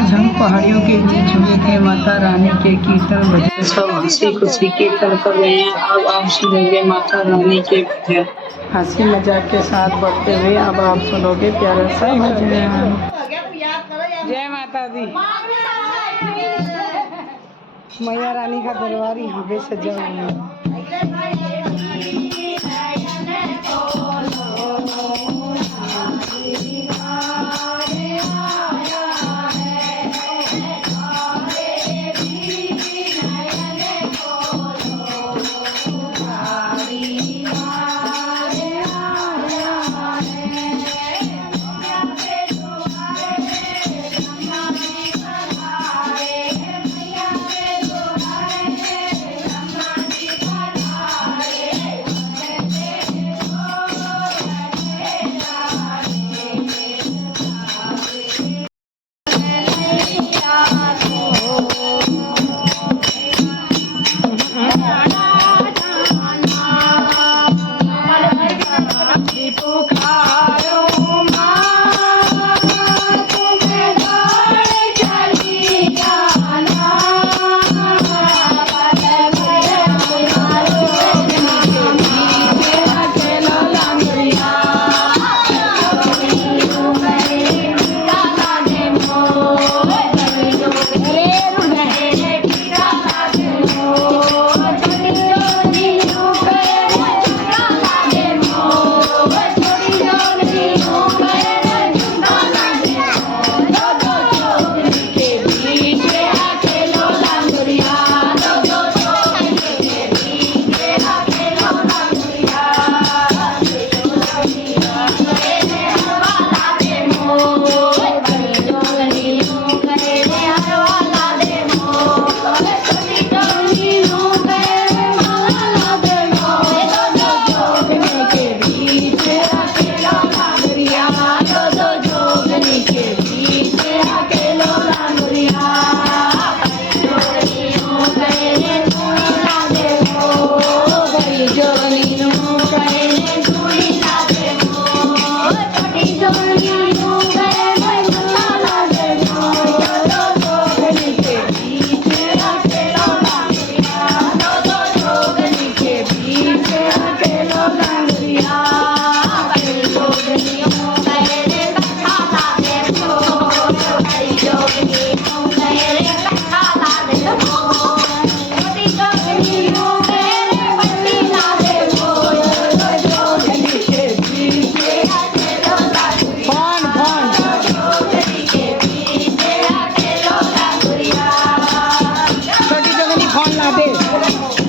आज हम पहाड़ियों के बीच हुए थे, माता रानी के कीर्तन भजन, सब हंसी खुशी कीर्तन कर रहे हैं। अब आप सुनोगे माता रानी के भजन, हंसी मजाक के साथ बढ़ते हुए। अब आप सुनोगे प्यारा सा भजन। जय माता दी। मैया रानी का दरबार यहाँ पे सजा हुआ है।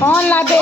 फोन ला दे।